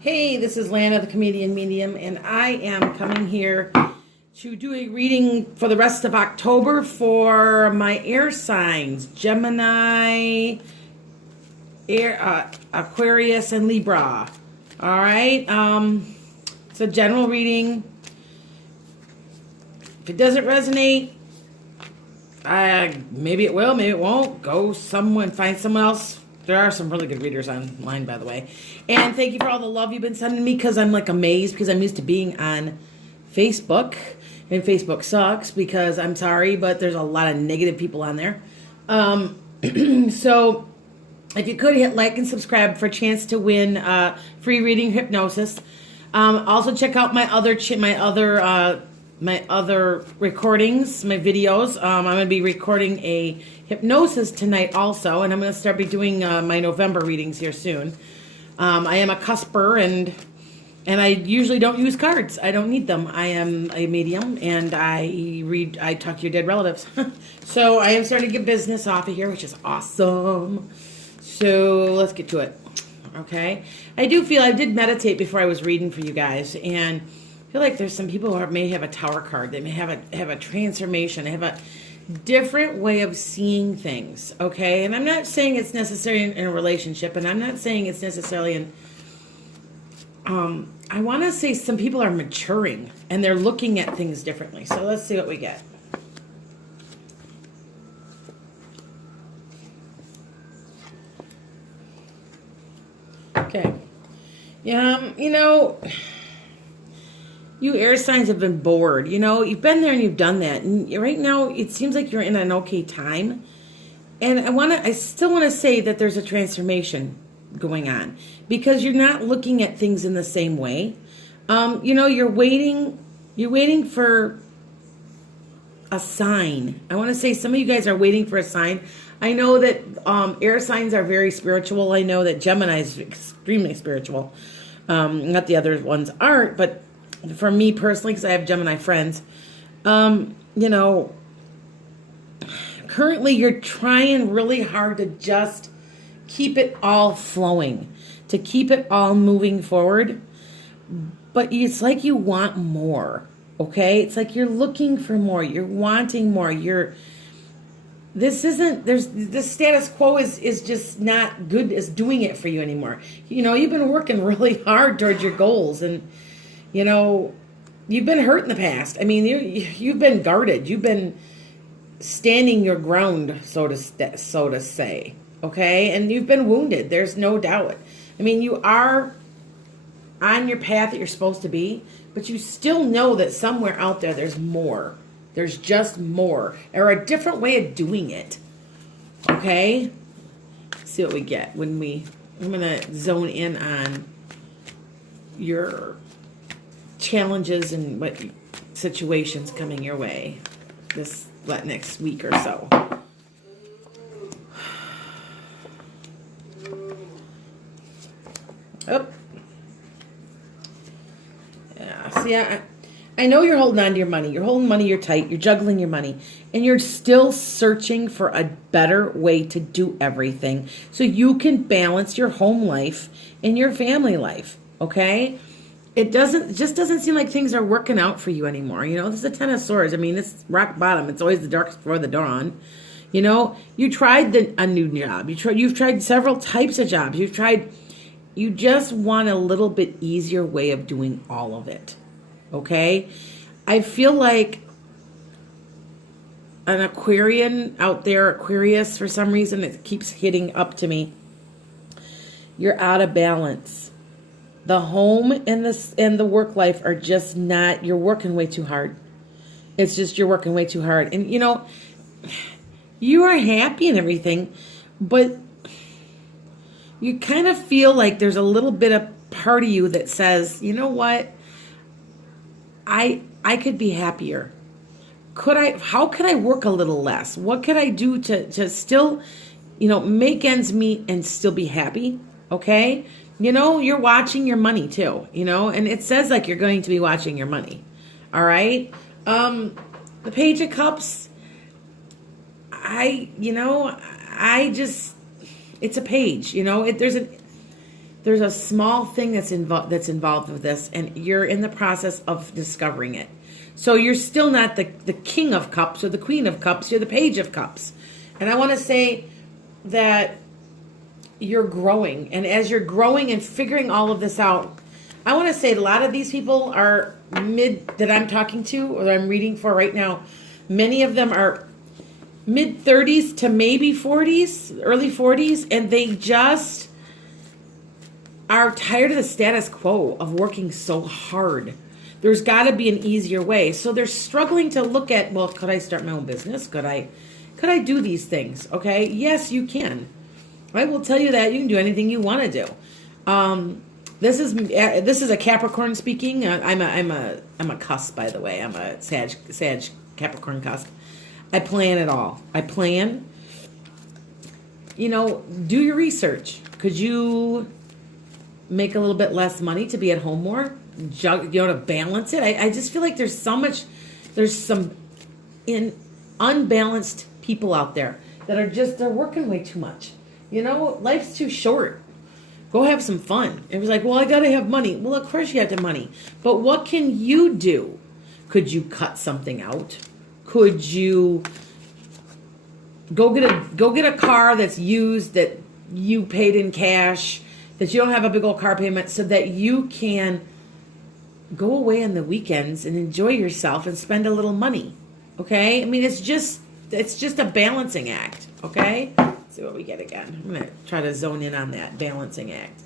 Hey, this is Lana, the comedian medium, and I am coming here to do a reading for the rest of October for my air signs, Gemini, Aquarius, and Libra. All right, it's a general reading. If it doesn't resonate, maybe it will, maybe it won't. Go someone, find someone else. There are some really good readers online, by the way. And thank you for all the love you've been sending me, because I'm like amazed, because I'm used to being on Facebook. And Facebook sucks, because I'm sorry, but there's a lot of negative people on there. So if you could hit like and subscribe for a chance to win free reading hypnosis. Also check out my other recordings, my videos. I'm going to be recording a hypnosis tonight also, and I'm going to start doing my November readings here soon. I am a cusper, and I usually don't use cards. I don't need them. I am a medium, and I talk to your dead relatives. So I am starting to get business off of here, which is awesome. So let's get to it. Okay. I did meditate before I was reading for you guys, and I feel like there's some people who may have a tower card. They may have a transformation. They have a different way of seeing things, okay? And I'm not saying it's necessary in a relationship, and I'm not saying it's necessarily in... I want to say some people are maturing, and they're looking at things differently. So let's see what we get. Okay. Yeah, you air signs have been bored. You've been there and you've done that. And right now, it seems like you're in an okay time. And I still want to say that there's a transformation going on, because you're not looking at things in the same way. You're waiting for a sign. I want to say some of you guys are waiting for a sign. I know that air signs are very spiritual. I know that Gemini is extremely spiritual. Not the other ones aren't, but for me personally, because I have Gemini friends, currently you're trying really hard to just keep it all flowing, to keep it all moving forward. But it's like you want more, okay? It's like you're looking for more. You're wanting more. The status quo is just not good as doing it for you anymore. You've been working really hard towards your goals, and you've been hurt in the past. I mean, you've been guarded. You've been standing your ground, so to say, okay? And you've been wounded. There's no doubt. I mean, you are on your path that you're supposed to be, but you still know that somewhere out there there's more. There's just more, or a different way of doing it, okay? Let's see what we get I'm going to zone in on your challenges and what situations coming your way this next week or so. Oh. Yeah, see, I know you're holding on to your money. You're holding money, you're tight, you're juggling your money, and you're still searching for a better way to do everything so you can balance your home life and your family life, okay? It just doesn't seem like things are working out for you anymore. This is a Ten of Swords. I mean, it's rock bottom. It's always the darkest before the dawn. You tried a new job. You've tried several types of jobs. You just want a little bit easier way of doing all of it. Okay? I feel like an Aquarian out there, Aquarius, for some reason, it keeps hitting up to me. You're out of balance. The home and the work life are just not, you're working way too hard. It's just you're working way too hard. And, you are happy and everything, but you kind of feel like there's a little bit of part of you that says, you know what? I could be happier. How could I work a little less? What could I do to still, make ends meet and still be happy? Okay? You're watching your money too, and it says like you're going to be watching your money. All right? The Page of Cups, it's a page, there's a small thing that's involved with this, and you're in the process of discovering it. So you're still not the King of Cups or the Queen of Cups. You're the Page of Cups. And I want to say that you're growing. And as you're growing and figuring all of this out, I want to say a lot of these people are that I'm talking to or that I'm reading for right now. Many of them are mid 30s to maybe 40s, early 40s. And they just are tired of the status quo of working so hard. There's got to be an easier way. So they're struggling to look at, well, could I start my own business? Could I do these things? Okay. Yes, you can. I will tell you that you can do anything you want to do. This is a Capricorn speaking. I'm a cusp, by the way. I'm a Sag Capricorn cusp. I plan it all. I plan. Do your research. Could you make a little bit less money to be at home more? To balance it. I just feel like there's some unbalanced people out there that are they're working way too much. Life's too short. Go have some fun. It was like, well, I got to have money. Well, of course you have the money. But what can you do? Could you cut something out? Could you go get a car that's used that you paid in cash, that you don't have a big old car payment, so that you can go away on the weekends and enjoy yourself and spend a little money. Okay? I mean, it's just a balancing act. Okay? Let's see what we get again. I'm going to try to zone in on that balancing act.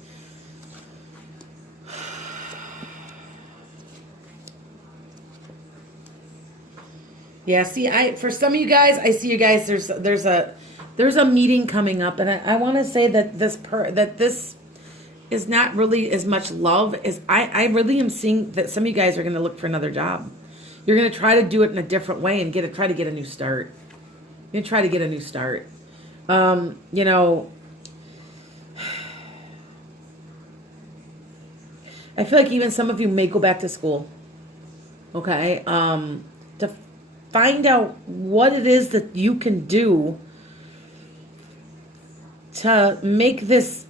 Yeah, see, for some of you guys, I see you guys, there's a meeting coming up, and I want to say that this is not really as much love as I really am seeing that some of you guys are going to look for another job. You're going to try to do it in a different way and try to get a new start. You're going to try to get a new start. I feel like even some of you may go back to school. Okay? To find out what it is that you can do to make this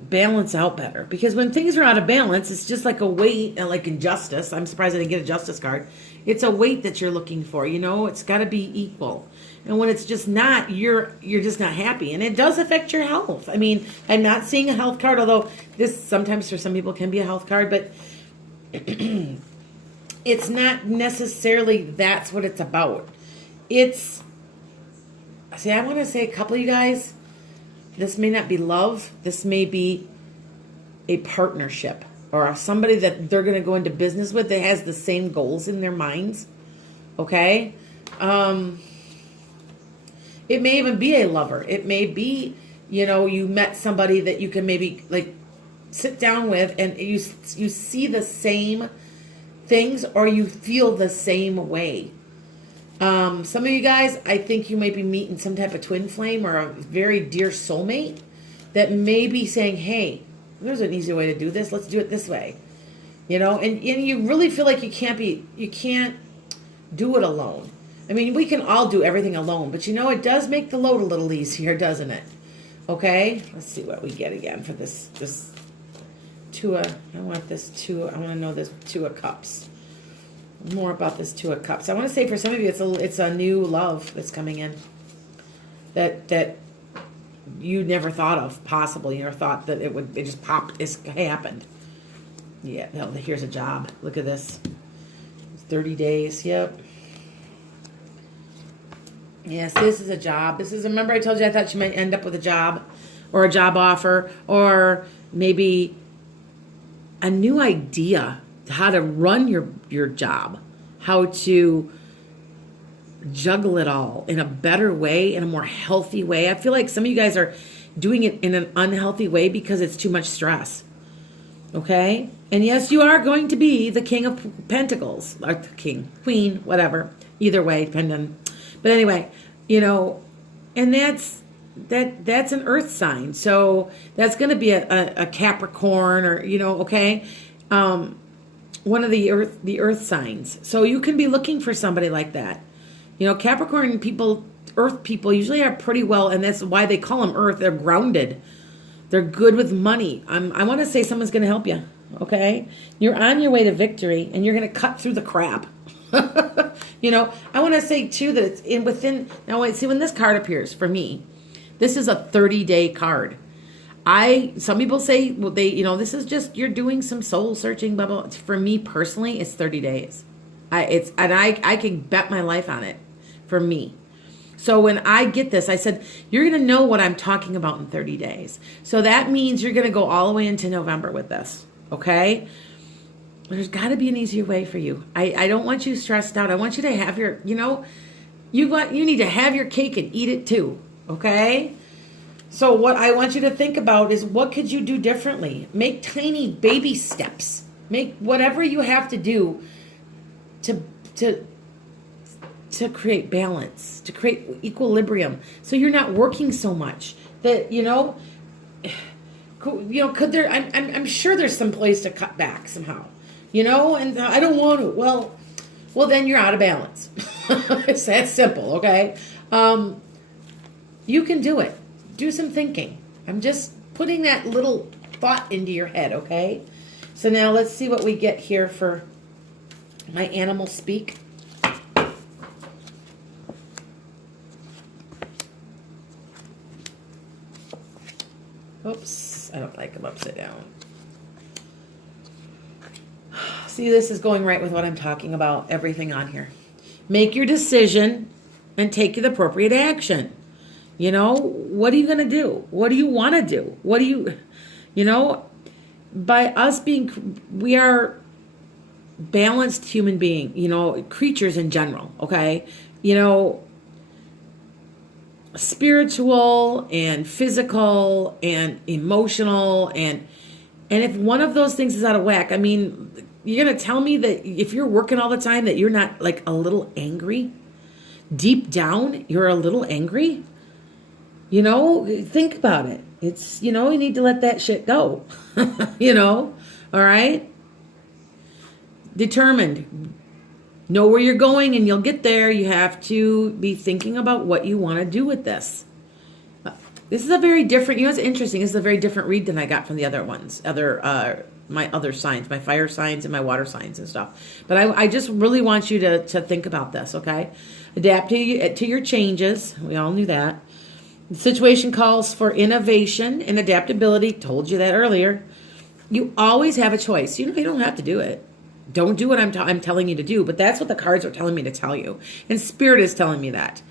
balance out better. Because when things are out of balance, it's just like a weight, and like injustice. I'm surprised I didn't get a justice card. It's a weight that you're looking for. It's got to be equal. And when it's just not, you're just not happy. And it does affect your health. I mean, I'm not seeing a health card, although this sometimes for some people can be a health card, but it's not necessarily that's what it's about. I want to say a couple of you guys, this may not be love. This may be a partnership or somebody that they're going to go into business with that has the same goals in their minds. Okay? It may even be a lover. It may be, you met somebody that you can maybe like sit down with and you see the same things or you feel the same way. Some of you guys, I think you might be meeting some type of twin flame or a very dear soulmate that may be saying, hey, there's an easier way to do this. Let's do it this way. And you really feel like you can't do it alone. I mean, we can all do everything alone, but it does make the load a little easier, doesn't it? Okay, let's see what we get again for this Two of, I want to know this Two of Cups. More about this Two of Cups. I want to say for some of you, it's a new love that's coming in that you never thought of possible. You never thought that it just pop. It's happened. Yeah. No, here's a job. Look at this. It's 30 days. Yep. Yes, this is a job. Remember I told you I thought you might end up with a job or a job offer or maybe a new idea how to run your job, how to juggle it all in a better way, in a more healthy way. I feel like some of you guys are doing it in an unhealthy way because it's too much stress. Okay? And yes, you are going to be the King of Pentacles, or the King, Queen, whatever. Either way, depending. But anyway, and that's an earth sign. So that's going to be a Capricorn or, okay? One of the earth signs. So you can be looking for somebody like that. Capricorn people, earth people usually are pretty well, and that's why they call them earth. They're grounded. They're good with money. I want to say someone's going to help you. Okay? You're on your way to victory, and you're going to cut through the crap. You know, I want to say too that it's in within. Now, wait, see, when this card appears for me, this is a 30-day card. Some people say, well, this is just, you're doing some soul searching, blah, blah. For me personally, it's 30 days. I can bet my life on it for me. So when I get this, I said, you're going to know what I'm talking about in 30 days. So that means you're going to go all the way into November with this. Okay? There's got to be an easier way for you. I don't want you stressed out. I want you to have your, you need to have your cake and eat it too. Okay? So what I want you to think about is, what could you do differently? Make tiny baby steps. Make whatever you have to do to create balance, to create equilibrium, so you're not working so much. That could there? I'm sure there's some place to cut back somehow. And I don't want to. Well, then you're out of balance. It's that simple, okay? You can do it. Do some thinking. I'm just putting that little thought into your head, okay? So now let's see what we get here for my animal speak. Oops, I don't like them upside down. See, this is going right with what I'm talking about, everything on here. Make your decision and take the appropriate action. What are you going to do? What do you want to do? What do you, by us we are balanced human being, creatures in general, okay? Spiritual and physical and emotional, and if one of those things is out of whack, you're going to tell me that if you're working all the time that you're not like a little angry? Deep down, you're a little angry? Think about it. It's, you need to let that shit go. All right? Determined. Know where you're going and you'll get there. You have to be thinking about what you want to do with this. This is a very different, it's interesting. This is a very different read than I got from the other ones, my other signs, my fire signs and my water signs and stuff. But I just really want you to think about this, okay? Adapt to your changes. We all knew that. The situation calls for innovation and adaptability. Told you that earlier. You always have a choice. You don't have to do it. Don't do what I'm telling you to do, but that's what the cards are telling me to tell you. And Spirit is telling me that.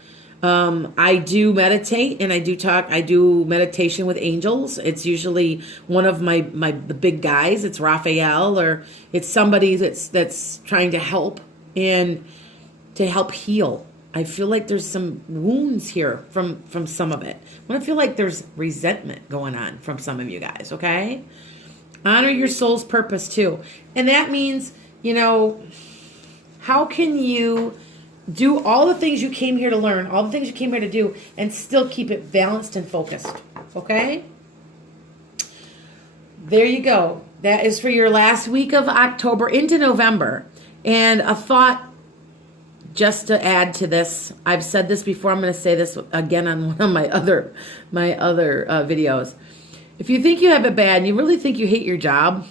I do meditate and I do meditation with angels. It's usually one of the big guys. It's Raphael, or it's somebody that's trying to help and to help heal. I feel like there's some wounds here from some of it. I feel like there's resentment going on from some of you guys, okay? Honor your soul's purpose too. And that means, how can you do all the things you came here to learn, all the things you came here to do, and still keep it balanced and focused, okay? There you go. That is for your last week of October into November. And a thought, just to add to this, I've said this before, I'm going to say this again on one of my other videos. If you think you have it bad and you really think you hate your job,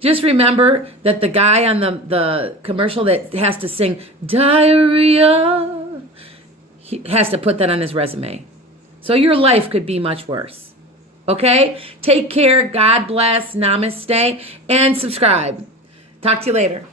just remember that the guy on the commercial that has to sing diarrhea, he has to put that on his resume. So your life could be much worse. Okay? Take care. God bless. Namaste. And subscribe. Talk to you later.